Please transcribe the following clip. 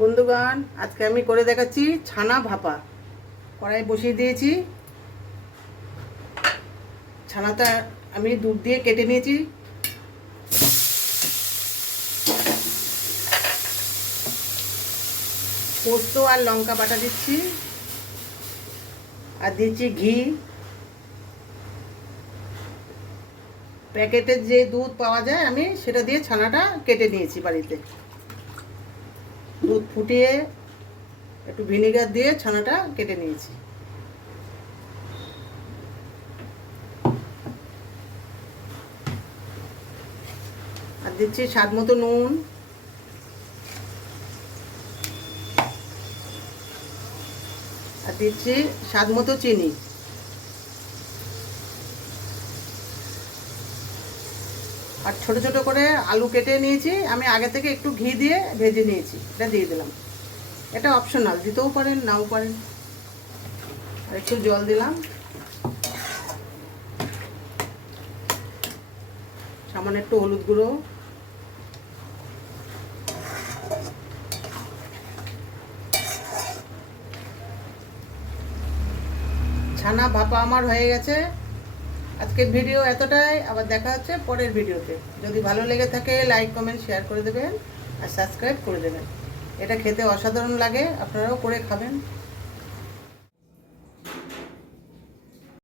বন্ধুগণ, আজকে আমি করে দেখাচ্ছি ছানা ভাপা। কড়াই বসিয়ে দিয়েছি। ছানাটা আমি দুধ দিয়ে কেটে নিয়েছি। পোস্ত আর লঙ্কা বাটা দিচ্ছি। আর দিচ্ছি ঘি। প্যাকেটের যে দুধ পাওয়া যায়, আমি সেটা দিয়ে ছানাটা কেটে নিয়েছি বাড়িতে। দুধ ফুটিয়ে একটু ভিনেগার দিয়ে ছানাটা কেটে নিয়েছি। আর দিচ্ছি স্বাদ মতো নুন। আর দিচ্ছি স্বাদ মতো চিনি। আর ছোট ছোট করে আলু কেটে নিয়েছি। আমি আগে থেকে একটু ঘি দিয়ে ভেজে নিয়েছি। এটা দিয়ে দিলাম। এটা অপশনাল দিতেও পারেন, নাও পারেন। আর একটু জল দিলাম। সামান্য একটু হলুদ গুঁড়ো। ছানা ভাপা আমার হয়ে গেছে। আজকের ভিডিও এতটাই। আবার দেখা হচ্ছে পরের ভিডিওতে। যদি ভালো লেগে থাকে লাইক কমেন্ট শেয়ার করে দেবেন আর সাবস্ক্রাইব করে দেবেন। এটা খেতে অসাধারণ লাগে, আপনারাও করে খাবেন।